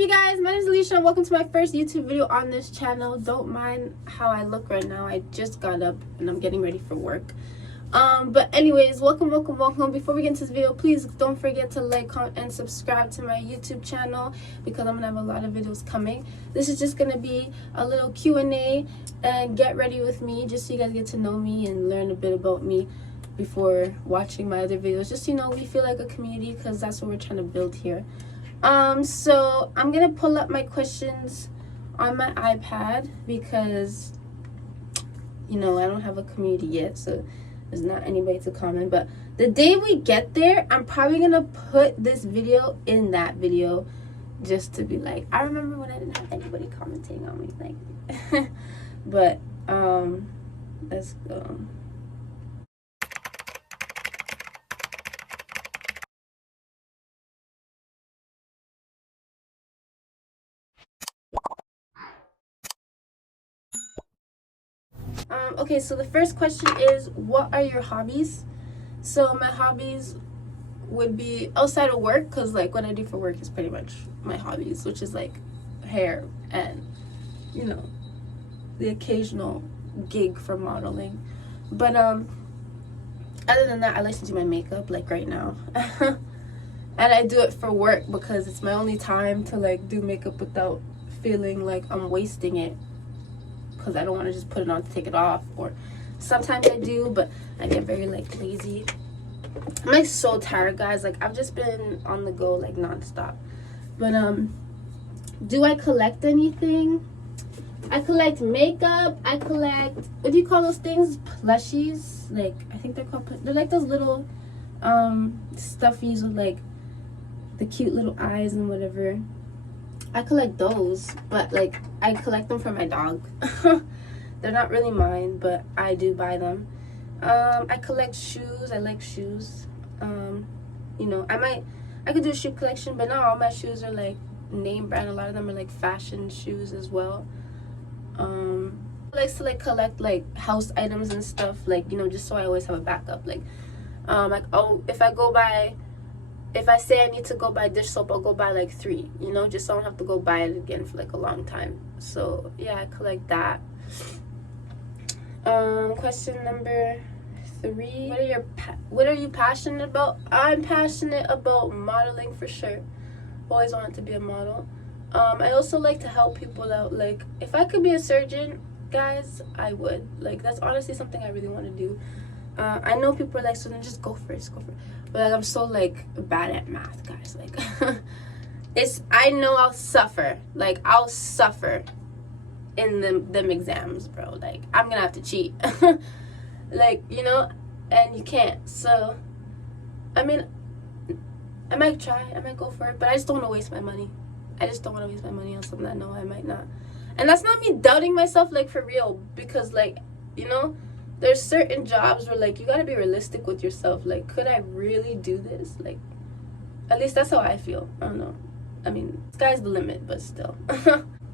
you guys? My name is Alicia. Welcome to my first YouTube video on this channel. Don't mind how I look right now. I just got up and I'm getting ready for work. But anyways, welcome. Before we get into this video, please don't forget to like, comment, and subscribe to my YouTube channel because I'm gonna have a lot of videos coming. This is just gonna be a little Q&A and get ready with me, just so you guys get to know me and learn a bit about me before watching my other videos. Just so you know, we feel like a community because that's what we're trying to build here. So I'm gonna pull up my questions on my iPad because, you know, I don't have a community yet, so there's not anybody to comment. But the day we get there, I'm probably gonna put this video in that video just to be like, I remember when I didn't have anybody commenting on me, like. But let's go. Okay, so the first question is, what are your hobbies? So my hobbies would be outside of work, because like what I do for work is pretty much my hobbies, which is like hair and, you know, the occasional gig for modeling. But other than that, I like to do my makeup, like right now. And I do it for work because it's my only time to like do makeup without feeling like I'm wasting it, because I don't want to just put it on to take it off. Or sometimes I do, but I get very like lazy. I'm like so tired, guys. Like I've just been on the go like non-stop. But do I collect anything? I collect makeup. I collect, what do you call those things? Plushies. Like I think they're like those little stuffies with like the cute little eyes and whatever. I collect those, but like I collect them for my dog. They're not really mine, but I do buy them. I collect shoes. I like shoes. You know, I could do a shoe collection, but not all my shoes are like name brand. A lot of them are like fashion shoes as well. I like to like collect like house items and stuff, like, you know, just so I always have a backup. Like oh, if I say I need to go buy dish soap, I'll go buy like 3, you know, just so I don't have to go buy it again for like a long time. So yeah, I collect that. Question number 3. What are you passionate about? I'm passionate about modeling for sure. Always wanted to be a model. I also like to help people out. Like if I could be a surgeon, guys, I would. Like that's honestly something I really want to do. I know people are like, so then just go for it. But like I'm so like bad at math, guys. Like I know I'll suffer. Like I'll suffer in them exams, bro. Like I'm gonna have to cheat. Like, you know, and you can't. So I mean, I might try, I might go for it, but I just don't want to waste my money. I just don't want to waste my money on something I know I might not. And that's not me doubting myself, like for real, because like, you know, there's certain jobs where like you gotta be realistic with yourself. Like, could I really do this? Like, at least that's how I feel. I don't know. I mean, sky's the limit, but still.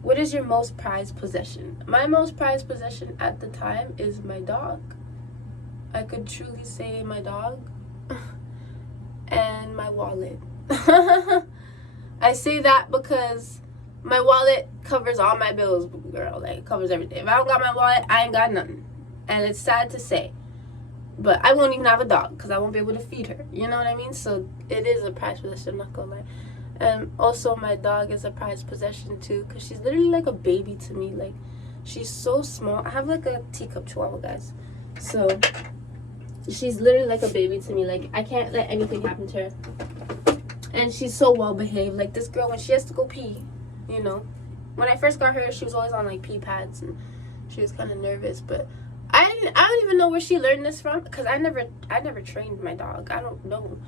What is your most prized possession? My most prized possession at the time is my dog. I could truly say my dog and my wallet. I say that because my wallet covers all my bills, girl. Like, it covers everything. If I don't got my wallet, I ain't got nothing. And it's sad to say, but I won't even have a dog because I won't be able to feed her. You know what I mean? So it is a prized possession, I'm not gonna lie. And also my dog is a prized possession too, because she's literally like a baby to me. Like, she's so small. I have like a teacup chihuahua, guys. So she's literally like a baby to me. Like, I can't let anything happen to her. And she's so well behaved. Like, this girl, when she has to go pee, you know, when I first got her, she was always on like pee pads and she was kind of nervous. But I don't even know where she learned this from, because I never trained my dog. I don't know.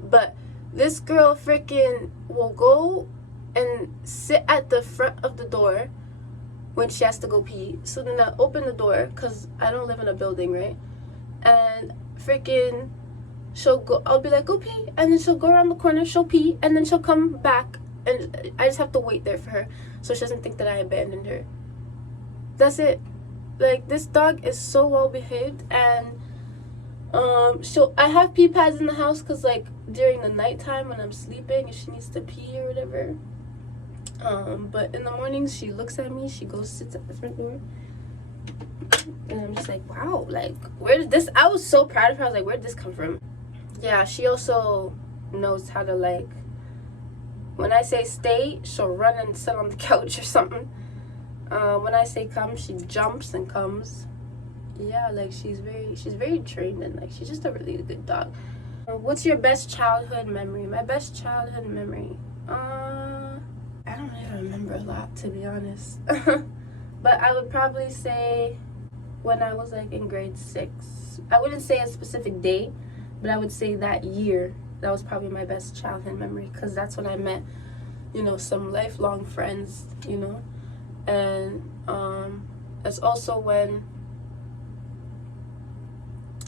But this girl freaking will go and sit at the front of the door when she has to go pee. So then I open the door, because I don't live in a building, right? And freaking she'll go, I'll be like, go pee, and then she'll go around the corner, she'll pee, and then she'll come back, and I just have to wait there for her so she doesn't think that I abandoned her. That's it. Like, this dog is so well behaved. And I have pee pads in the house, because like during the nighttime when I'm sleeping, if she needs to pee or whatever, But in the mornings, she looks at me, she goes, sits at the front door, and I'm just like, wow, like, where did this, I was so proud of her. I was like, where did this come from? Yeah, she also knows how to, like, when I say stay, she'll run and sit on the couch or something. When I say come, she jumps and comes. Yeah, like, she's very trained, and, like, she's just a really good dog. What's your best childhood memory? My best childhood memory, I don't really remember a lot, to be honest. But I would probably say when I was, like, in grade 6. I wouldn't say a specific date, but I would say that year. That was probably my best childhood memory, because that's when I met, you know, some lifelong friends, you know. And that's also when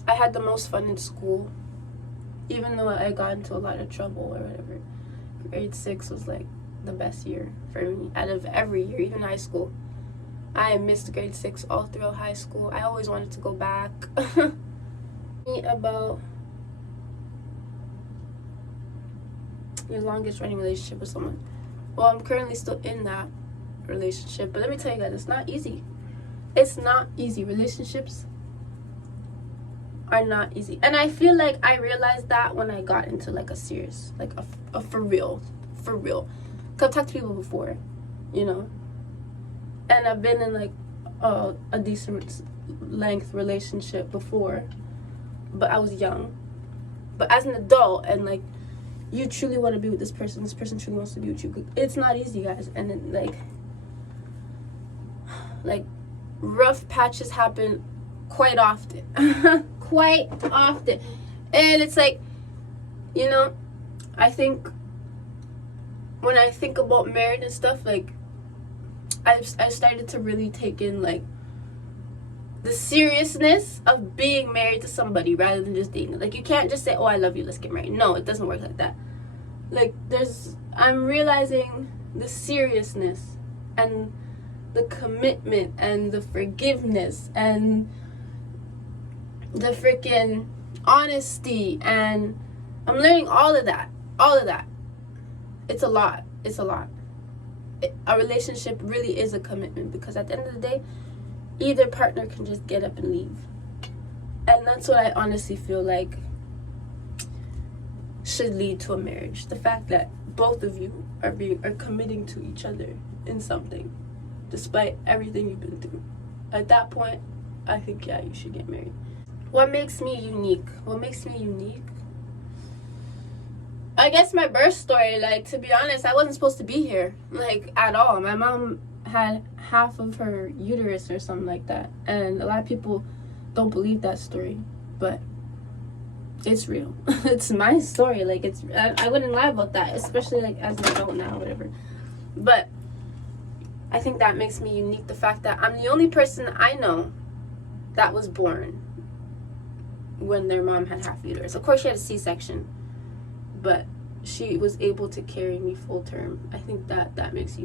I had the most fun in school, even though I got into a lot of trouble or whatever. Grade 6 was, like, the best year for me out of every year, even high school. I missed grade 6 all throughout high school. I always wanted to go back. About your longest running relationship with someone. Well, I'm currently still in that relationship, but let me tell you guys, it's not easy. It's not easy. Relationships are not easy, and I feel like I realized that when I got into, like, a serious, like, a for real, because I've talked to people before, you know, and I've been in, like, a decent length relationship before, but I was young. But as an adult, and, like, you truly want to be with this person truly wants to be with you, it's not easy, guys. And then, like rough patches happen quite often. Quite often. And it's like, you know, I think when I think about marriage and stuff, like, I started to really take in, like, the seriousness of being married to somebody rather than just dating. Like, you can't just say, oh, I love you, let's get married. No, it doesn't work like that. Like, I'm realizing the seriousness and the commitment and the forgiveness and the freaking honesty, and I'm learning all of that. It's a lot. A relationship really is a commitment, because at the end of the day, either partner can just get up and leave. And that's what I honestly feel like should lead to a marriage. The fact that both of you are committing to each other in something, despite everything you've been through. At that point, I think, yeah, you should get married. What makes me unique? I guess my birth story. Like, to be honest, I wasn't supposed to be here, like, at all. My mom had half of her uterus or something like that, and a lot of people don't believe that story, but it's real. It's my story. Like, I wouldn't lie about that, especially, like, as an adult now, whatever. But I think that makes me unique, the fact that I'm the only person I know that was born when their mom had half uterus. Of course, she had a C-section, but she was able to carry me full term. I think that makes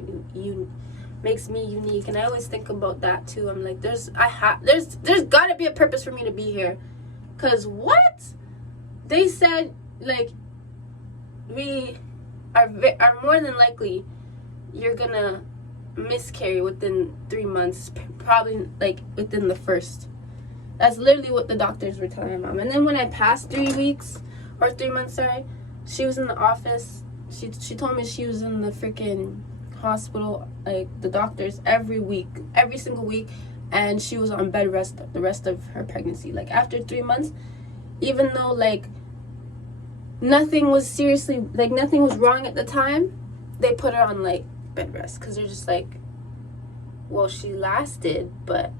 makes me unique, and I always think about that too. I'm like, there's got to be a purpose for me to be here, cause what they said, like, we are more than likely you're gonna miscarry within 3 months, probably, like, within the first. That's literally what the doctors were telling my mom. And then when I passed 3 weeks or 3 months, sorry, she was in the office. She told me she was in the freaking hospital, like, the doctors, every single week, and she was on bed rest the rest of her pregnancy. Like, after 3 months, even though, like, nothing was wrong at the time, they put her on, like, bed rest, because they're just like, well, she lasted, but,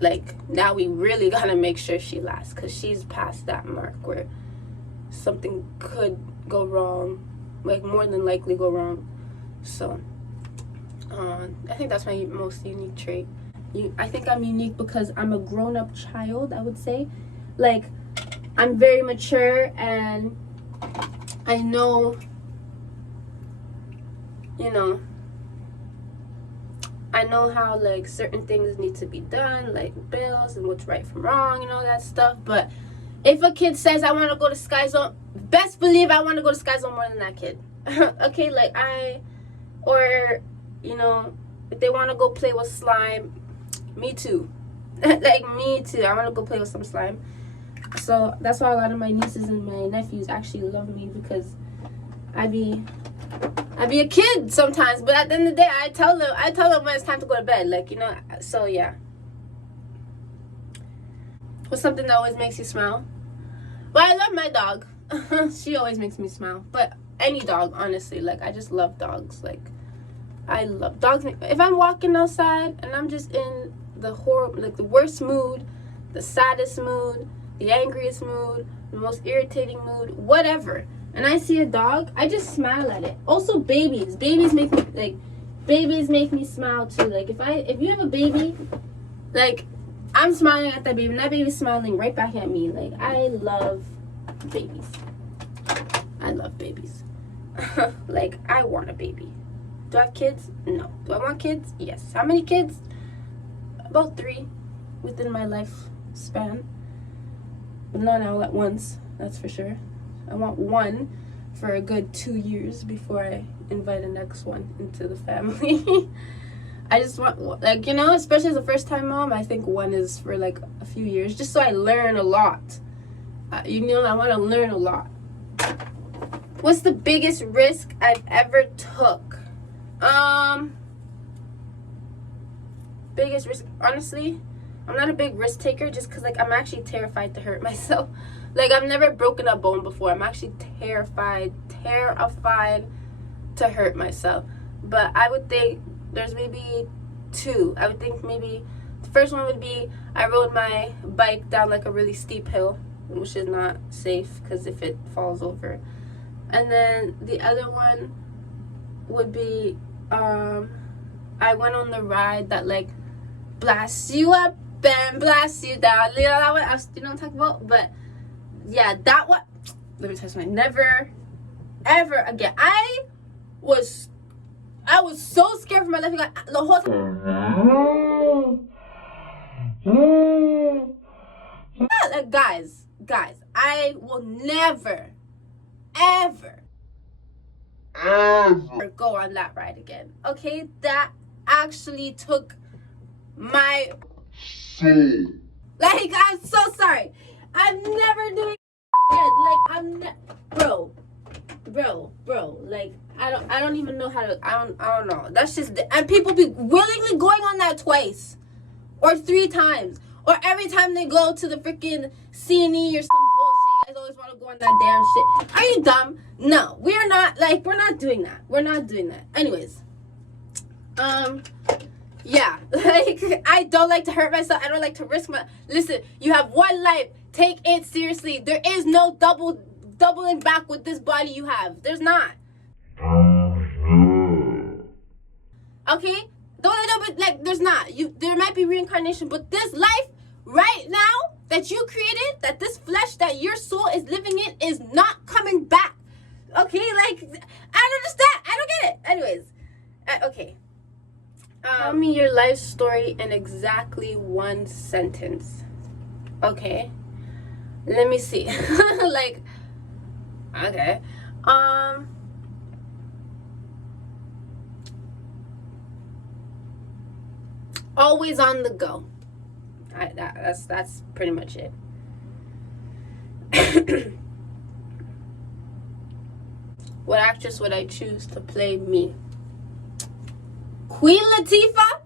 like, now we really gotta make sure she lasts, because she's past that mark where something could go wrong, like, more than likely go wrong. So I think that's my most unique trait. I think I'm unique because I'm a grown-up child, I would say. Like, I'm very mature, and I know, you know, I know how, like, certain things need to be done, like bills and what's right from wrong and all that stuff. But if a kid says, I want to go to Sky Zone, best believe I want to go to Sky Zone more than that kid. Okay, like or you know, if they want to go play with slime, me too. Like me too. I want to go play with some slime. So that's why a lot of my nieces and my nephews actually love me, because I be a kid sometimes, but at the end of the day, I tell them when it's time to go to bed. Like, you know, so yeah. What's something that always makes you smile? Well, I love my dog. She always makes me smile. But any dog, honestly, like, I just love dogs. Like, I love dogs. If I'm walking outside and I'm just in the the worst mood, the saddest mood, the angriest mood, the most irritating mood, whatever, and I see a dog, I just smile at it. Also, babies make me smile too. Like, if you have a baby, like, I'm smiling at that baby, and that baby's smiling right back at me. Like, I love babies. I love babies. Like, I want a baby. Do I have kids? No. Do I want kids? Yes. How many kids? About 3 within my lifespan. But not all at once, that's for sure. I want 1 for a good 2 years before I invite the next one into the family. I just want, like, you know, especially as a first-time mom, I think 1 is for, like, a few years, just so I learn a lot. You know, I want to learn a lot. What's the biggest risk I've ever took? Biggest risk, honestly, I'm not a big risk taker, just because, like, I'm actually terrified to hurt myself. Like, I've never broken a bone before. I'm actually terrified to hurt myself. But I would think there's maybe 2. I would think maybe the first one would be I rode my bike down, like, a really steep hill, which is not safe because if it falls over. And then the other one would be I went on the ride that, like, blasts you up and blasts you down. You know that one? You know what I'm talking about? But yeah, that one. Let me tell you something. Never, ever again. I was so scared for my life. Like, the whole time. Like, guys, I will never, ever go on that ride again. Okay, that actually took my soul. Like, I'm so sorry. I'm never doing again. Like, bro. Like, I don't even know how to. I don't know. That's just, and people be willingly going on that twice, or 3 times, or every time they go to the freaking CNE or some bullshit. You guys always want to go on that damn shit. Are you dumb? No, we're not. Like, we're not doing that. We're not doing that. Anyways, yeah, like, I don't like to hurt myself. I don't like to risk my. Listen, you have 1 life. Take it seriously. There is no doubling back with this body you have. There's not. Okay? But, like, there's not. There might be reincarnation, but this life right now that you created, that this flesh that your soul is living in, is not coming back. Okay? Like, I don't understand. I don't get it. Anyways, okay. Tell me your life story in exactly 1 sentence. Okay. Let me see. Like, okay. Always on the go. That's pretty much it. What actress would I choose to play me? Queen Latifah,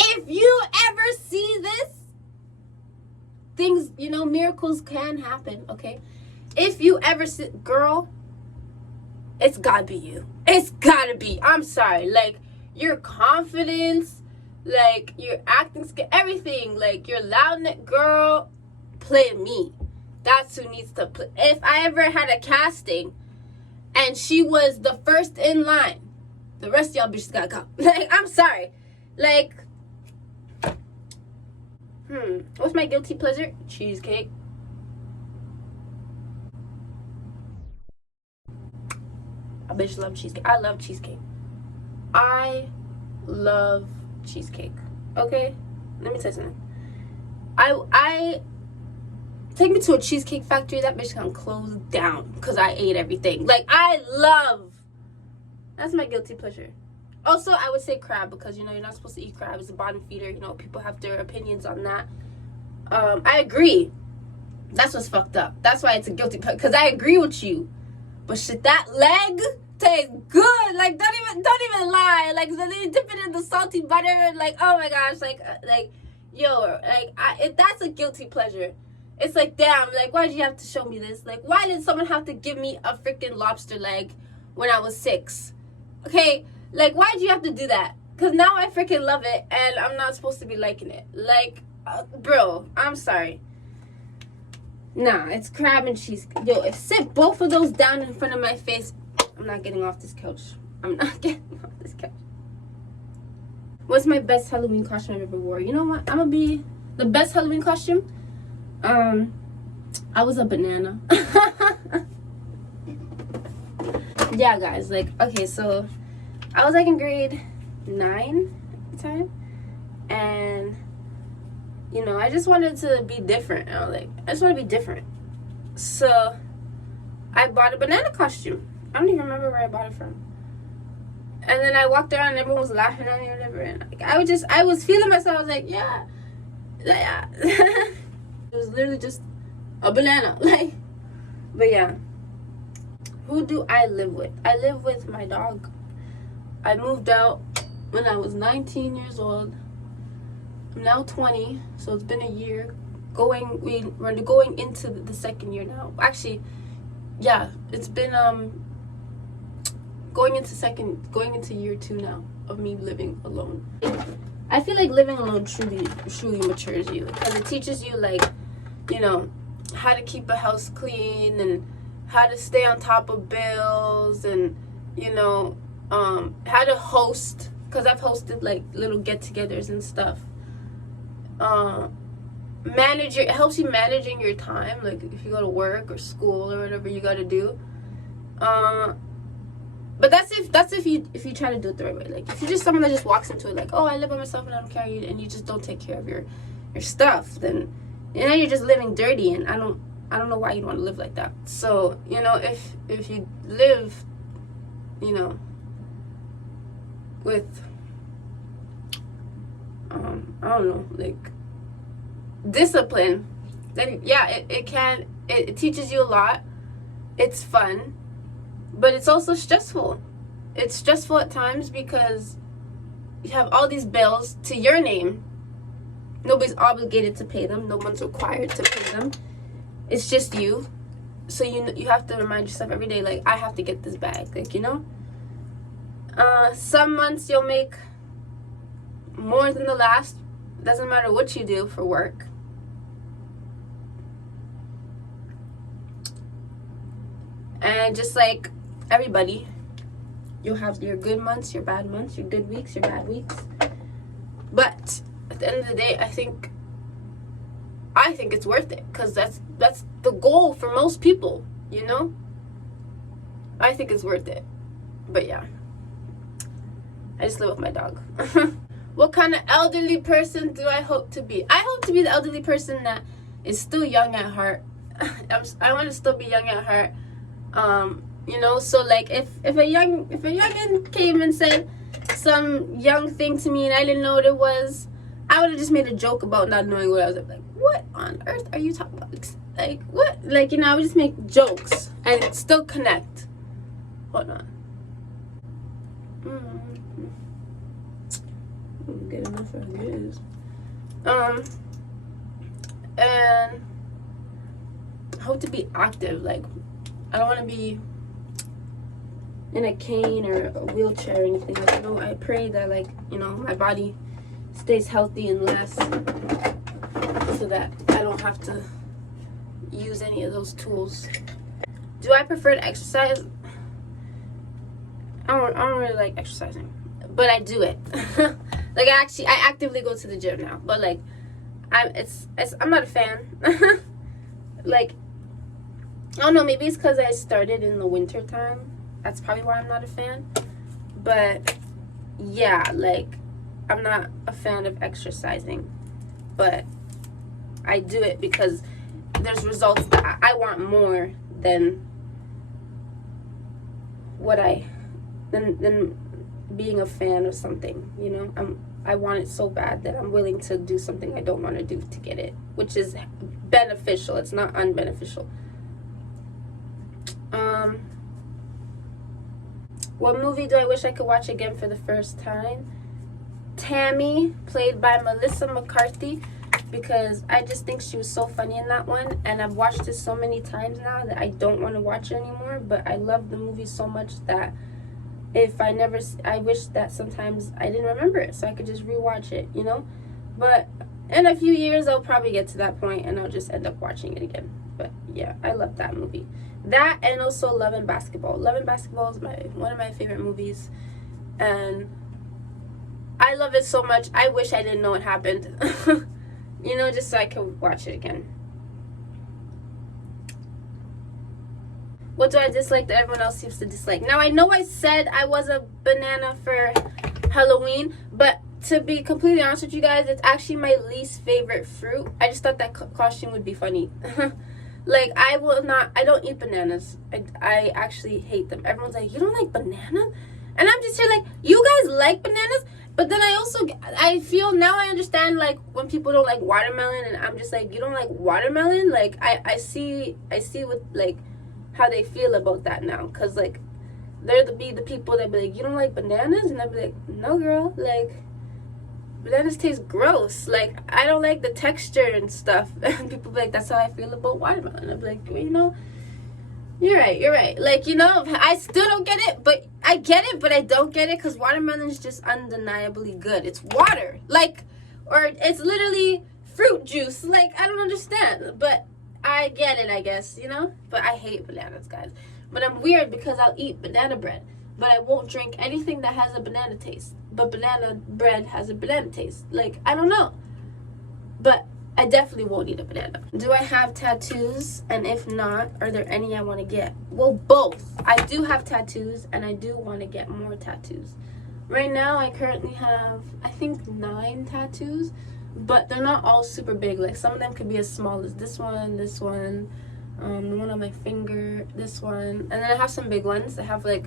if you ever see this, things, you know, miracles can happen, okay? If you ever see, girl, it's gotta be you. It's gotta be. I'm sorry. Like, your confidence, like, your acting skill, everything, like, your loudness, girl, play me. That's who needs to play. If I ever had a casting and she was the first in line, the rest of y'all bitches gotta come. Like, I'm sorry. Like, what's my guilty pleasure? Cheesecake. I bitch love cheesecake. I love cheesecake. I love cheesecake. Okay? Let me tell you something. I take me to a cheesecake factory, that bitch gonna close down because I ate everything. Like, I love That's my guilty pleasure. Also, I would say crab because, you know, you're not supposed to eat crab. It's a bottom feeder. You know, people have their opinions on that. I agree. That's what's fucked up. That's why it's a guilty pleasure, because I agree with you. But shit, that leg tastes good. Like, don't even lie. Like, so they dip it in the salty butter. Like, oh my gosh. Like, yo, like, that's a guilty pleasure. It's like, damn, like, why did you have to show me this? Like, why did someone have to give me a freaking lobster leg when I was 6? Okay, like, why did you have to do that? Because now I freaking love it, and I'm not supposed to be liking it. Like, bro, I'm sorry. Nah, it's crab and cheese. Yo, if sit both of those down in front of my face, I'm not getting off this couch. I'm not getting off this couch. What's my best Halloween costume I've ever wore? You know what? I'm gonna be the best Halloween costume. I was a banana. Yeah, guys. Like, okay, so I was like in grade 9 at the time, and you know, I just wanted to be different. I was like, I just want to be different. So I bought a banana costume. I don't even remember where I bought it from. And then I walked around and everyone was laughing at me or whatever. And like, I was feeling myself. I was like, yeah. It was literally just a banana. Like, but yeah. Who do I live with? I live with my dog. I moved out when I was 19 years old. I'm now 20, so it's been a year. We're going into the second year now. Actually, yeah, it's been going into year 2 now of me living alone. I feel like living alone truly matures you, because it teaches you, like, you know, how to keep a house clean and how to stay on top of bills, and you know, how to host, because I've hosted like little get-togethers and stuff. It helps you managing your time, like if you go to work or school or whatever you got to do. But that's if you try to do it the right way. Like, if you're just someone that just walks into it like, oh, I live by myself and I don't care, and you just don't take care of your stuff, then you know you're just living dirty, and I don't know why you'd want to live like that. So, you know, if you live, you know, with I don't know, like, discipline, then yeah, it teaches you a lot. It's fun, but it's also stressful. It's stressful at times because you have all these bills to your name. Nobody's obligated to pay them. No one's required to pay them. It's just you. So you have to remind yourself every day, like, I have to get this bag. Like, you know, some months you'll make more than the last. Doesn't matter what you do for work. And just like everybody, you'll have your good months, your bad months, your good weeks, your bad weeks. But at the end of the day, I think it's worth it, because that's the goal for most people, you know. I think it's worth it. But yeah, I just live with my dog. What kind of elderly person do I hope to be? I hope to be the elderly person that is still young at heart. I want to still be young at heart. You know, so like if a youngin came and said some young thing to me and I didn't know what it was, I would have just made a joke about not knowing what I was. Like, what on earth are you talking about? Like, what? Like, you know, I would just make jokes and still connect. Hold on. Good enough as it is. And I hope to be active. Like, I don't want to be in a cane or a wheelchair or anything. Like, you know, I pray that, like, you know, my body stays healthy and lasts, so that I don't have to use any of those tools. Do I prefer to exercise? I don't really like exercising, but I do it. Like, I actively go to the gym now, but like, I'm not a fan. Like, I don't know, maybe it's because I started in the winter time. That's probably why I'm not a fan. But yeah, like, I'm not a fan of exercising, but I do it because there's results that I want more than what I than being a fan of something, you know. I want it so bad that I'm willing to do something I don't want to do to get it, which is beneficial. It's not unbeneficial. What movie do I wish I could watch again for the first time? Tammy, played by Melissa McCarthy, because I just think she was so funny in that one, and I've watched it so many times now that I don't want to watch it anymore, but I love the movie so much that I wish that sometimes I didn't remember it so I could just rewatch it, you know. But in a few years I'll probably get to that point and I'll just end up watching it again. But yeah, I love that movie. That, and also Love and Basketball. Love and Basketball is one of my favorite movies, and I love it so much. I wish I didn't know it happened. You know, just so I could watch it again. What do I dislike that everyone else seems to dislike? Now, I know I said I was a banana for Halloween, but to be completely honest with you guys, it's actually my least favorite fruit. I just thought that costume would be funny. Like, I don't eat bananas. I actually hate them. Everyone's like, you don't like bananas? And I'm just here like, you guys like bananas? But then I feel, now I understand, like, when people don't like watermelon, and I'm just like, you don't like watermelon? Like, I see what, like, how they feel about that now. Because, like, they're the people that be like, you don't like bananas? And I'd be like, no, girl. Like, bananas taste gross. Like, I don't like the texture and stuff. And people be like, that's how I feel about watermelon. I'd be like, well, you know, you're right. Like, you know, I still don't get it, but I get it, but I don't get it, because watermelon is just undeniably good. It's water. Like, or it's literally fruit juice. Like, I don't understand, but I get it, I guess, you know. But I hate bananas, guys. But I'm weird because I'll eat banana bread, but I won't drink anything that has a banana taste. But banana bread has a banana taste. Like, I don't know. But I definitely won't eat a banana. Do I have tattoos? And if not, are there any I want to get? Well, both. I do have tattoos, and I do want to get more tattoos. Right now, I currently have, I think, 9 tattoos. But they're not all super big. Like, some of them could be as small as this one, the one on my finger, this one. And then I have some big ones. I have, like,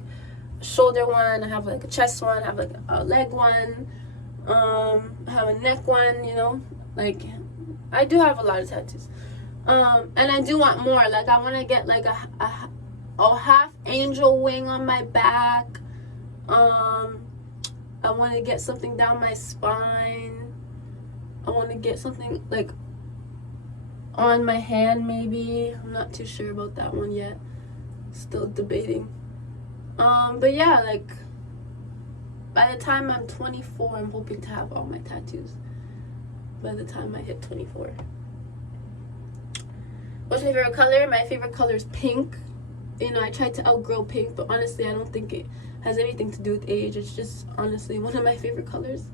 a shoulder one. I have, like, a chest one. I have, like, a leg one. I have a neck one, you know. Like, I do have a lot of tattoos. And I do want more. Like, I want to get, like, a half angel wing on my back. I want to get something down my spine. I want to get something, like, on my hand, maybe. I'm not too sure about that one yet. Still debating. But yeah, like, by the time I'm 24, I'm hoping to have all my tattoos. By the time I hit 24. What's my favorite color? My favorite color is pink. You know, I tried to outgrow pink, but honestly, I don't think it has anything to do with age. It's just, honestly, one of my favorite colors.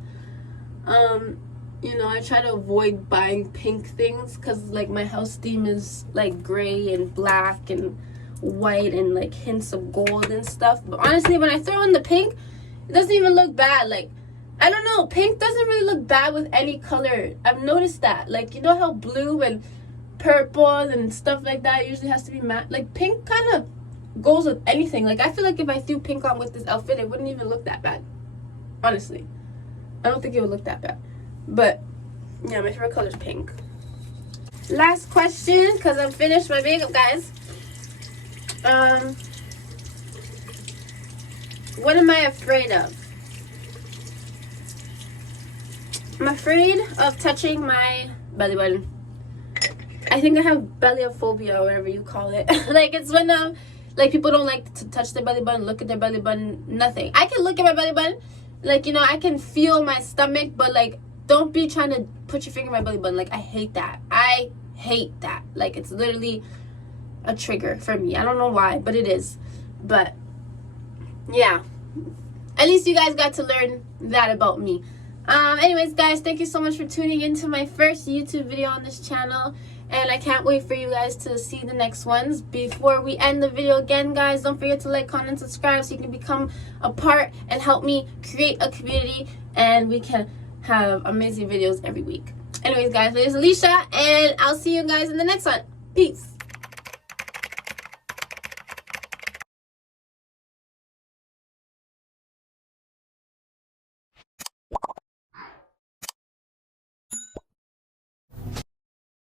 You know, I try to avoid buying pink things because, like, my house theme is, like, gray and black and white and, like, hints of gold and stuff. But honestly, when I throw in the pink, it doesn't even look bad. Like, I don't know, pink doesn't really look bad with any color. I've noticed that. Like, you know how blue and purple and stuff like that usually has to be matte? Like, pink kind of goes with anything. Like, I feel like if I threw pink on with this outfit, it wouldn't even look that bad. Honestly. I don't think it would look that bad. But, yeah, my favorite color is pink. Last question, because I'm finished my makeup, guys. What am I afraid of? I'm afraid of touching my belly button. I think I have bellyophobia, or whatever you call it. Like, it's when, like, people don't like to touch their belly button, look at their belly button, nothing. I can look at my belly button. Like, you know, I can feel my stomach, but, like, don't be trying to put your finger in my belly button. Like, I hate that. I hate that. Like, it's literally a trigger for me. I don't know why, but it is. But, yeah. At least you guys got to learn that about me. Anyways, guys, thank you so much for tuning into my first YouTube video on this channel. And I can't wait for you guys to see the next ones. Before we end the video again, guys, don't forget to like, comment, subscribe so you can become a part and help me create a community. And we can have amazing videos every week. Anyways, guys, my name is Alicia, and I'll see you guys in the next one. Peace.